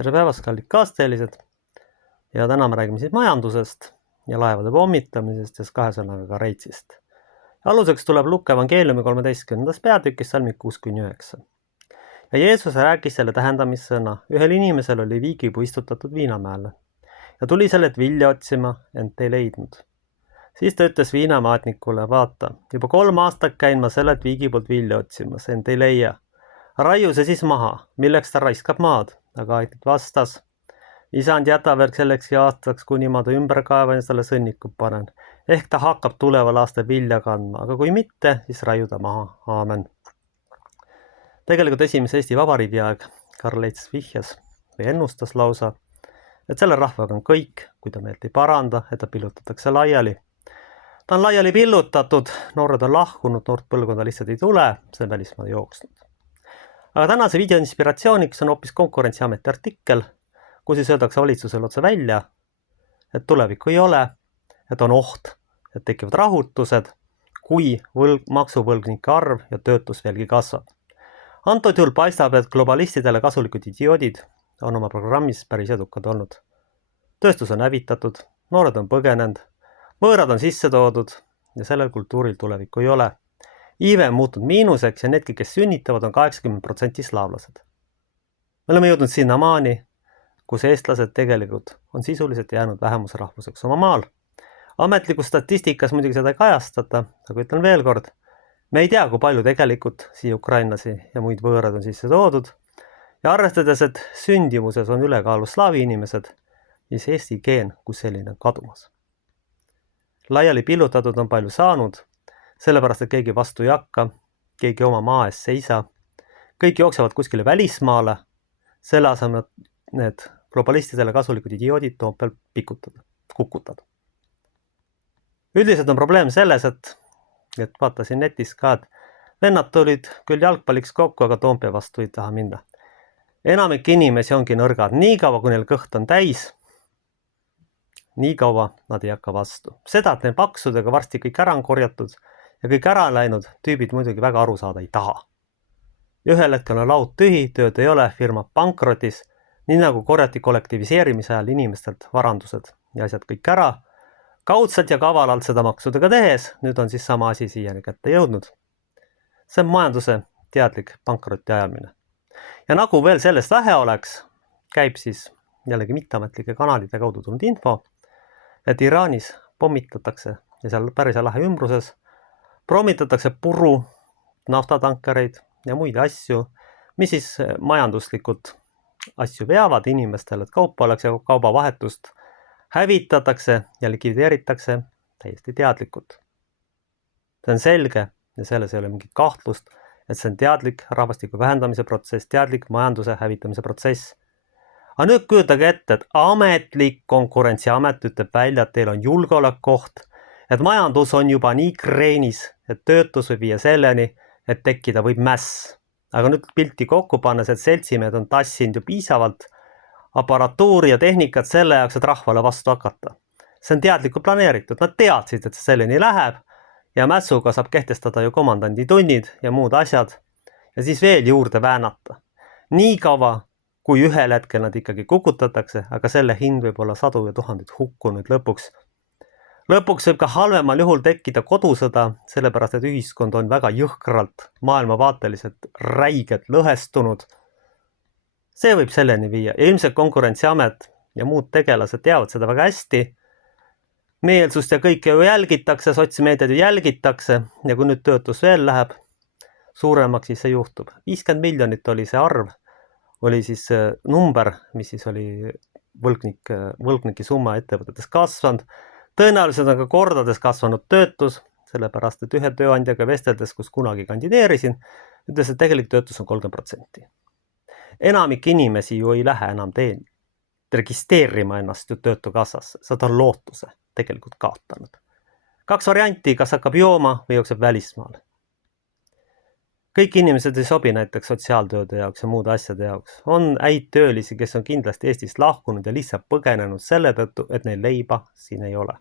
Tere päevast, kallid kaasteelised! Ja täna me räägime siis majandusest ja laevade pommitamisest ja 2 sõnaga ka reitsist. Aluseks tuleb Luuke evangeeliumi 13. peatükis salmid 6-9. Ja Jeesus rääkis selle tähendamissõna. Ühel inimesel oli viigipuu istutatud viinamäele ja tuli sellelt vilja otsima, ent ei leidnud. Siis ta ütles viinamaatnikule, vaata, juba 3 aastat käin ma sellelt viigipuult vilja otsimas, ent ei leia. Raiu see siis maha, milleks ta raiskab maad? Aga aitnik vastas, isand jäta veel sellekski aastaks, kuni ma ta ümber kaevan ja selle sõnnikut panen. Ehk ta hakkab tuleval aastal vilja kandma, aga kui mitte, siis raiuda maha. Aamen. Tegelikult esimese Eesti Vabariigi aeg Karl Leits vihjas või ennustas lausa, et selle rahvaga on kõik, kui ta meelt ei paranda, et ta pillutatakse laiali. Ta on laiali pillutatud, noored on lahkunud, noort põlvkonda lihtsalt ei tule, see on välismaale jooksnud. Aga tänase video inspiratsiooniks on hoopis Konkurentsiameti artikkel, kus siis öeldakse valitsusele otse välja, et tulevikku ei ole, et on oht, et tekivad rahutused, kui maksuvõlgnike arv ja töötus veelgi kasvab. Antud juhul paistab, et globalistidele kasulikud idioodid on oma programmis päris edukad olnud. Tööstus on hävitatud, noored on põgenenud, võõrad on sisse toodud ja sellel kultuuril tulevikku ei ole. Iive on muutunud miinuseks ja needki, kes sünnitavad, on 80% slaavlased. Me oleme jõudnud sinnamaani, kus eestlased tegelikult on sisuliselt jäänud vähemusrahvuseks oma maal. Ametlikus statistikas muidugi seda ei kajastata, aga ütlen veel kord, me ei tea, kui palju tegelikult siia ukrainlasi ja muid võõrad on sisse toodud ja arvestades, et sündimuses on ülekaalu slaavi inimesed, siis eesti geen kui selline on kadumas. Laiali pillutatud on palju saanud, sellepärast, et keegi vastu ei hakka, keegi oma maa ees seisa, kõik jooksevad kuskile välismaale, selle asemel need globalistidele kasulikud idioodid Toompeal kukutada. Üldiselt on probleem selles, et vaatasin netis ka, et vennad tulid küll jalgpalliks kokku, aga Toompea vastu ei taha minna. Enamik inimesi ongi nõrgad, nii kaua kui neil kõht on täis, nii kaua nad ei hakka vastu. Seda, et neil paksudega varsti kõik ära on korjatud ja kõik ära läinud, tüübid muidugi väga aru saada ei taha. Ühel hetkel on laud tühi, tööd ei ole, firma pankrotis, nii nagu korjati kollektiviseerimise ajal inimestelt varandused ja asjad kõik ära. Kaudselt ja kavalalt seda maksudega tehes, nüüd on siis sama asi siiani kätte jõudnud. See on majanduse teadlik pankroti ajamine. Ja nagu veel sellest vähe oleks, käib siis jällegi mitteametlike kanalite kaudu tulnud info, et Iraanis pommitatakse ja seal päris lahe ümbruses prommitatakse puru, naftatankereid ja muid asju, mis siis majanduslikult asju veavad inimestele, et kaupa oleks ja kaubavahetust hävitatakse ja likvideeritakse täiesti teadlikult. See on selge ja selles ei ole mingit kahtlust, et see on teadlik rahvastiku vähendamise protsess, teadlik majanduse hävitamise protsess. Aga nüüd kujutage ette, et ametlik Konkurentsiamet ütleb välja, et teil on julgeolekuoht, et majandus on juba nii kreenis, et töötus võib viia selleni, et tekkida võib mäss. Aga nüüd pilti kokku pannes, et seltsimehed on tassinud ju piisavalt aparatuuri ja tehnikat selle jaoks, et rahvale vastu hakata. See on teadlikult planeeritud, nad teadsid, et see selleni läheb ja mässuga saab kehtestada ju komandandi tunnid ja muud asjad ja siis veel juurde väänata. Nii kaua, kui ühel hetkel nad ikkagi kukutatakse, aga selle hind võib olla sadu ja tuhandeid hukkunud lõpuks. Lõpuks võib ka halvemal juhul tekkida kodusõda, sellepärast et ühiskond on väga jõhkralt, maailmavaateliselt räigelt lõhestunud. See võib selleni viia ja ilmselt Konkurentsiamet ja muud tegelased teavad seda väga hästi. Meelsust ja kõike ju jälgitakse, sotsmeediad ju jälgitakse ja kui nüüd töötus veel läheb suuremaks, siis see juhtub. 50 miljonit oli see arv, oli siis number, mis siis oli võlgniki summa ettevõtetes kasvanud. Tõenäoliselt on ka kordades kasvanud töötus, sellepärast et ühe tööandjaga vesteldes, kus kunagi kandideerisin, ütles, et tegelikult töötus on 30%. Enamik inimesi ju ei lähe enam registreerima ennast ju töötukassasse, seda on lootuse tegelikult kaotanud. 2 varianti, kas hakkab jooma või jookseb välismaale. Kõik inimesed ei sobi näiteks sotsiaaltööde jaoks ja muude asjade jaoks. On häid töölisi, kes on kindlasti Eestist lahkunud ja lihtsalt põgenenud selle tõttu, et neil leiba siin ei ole.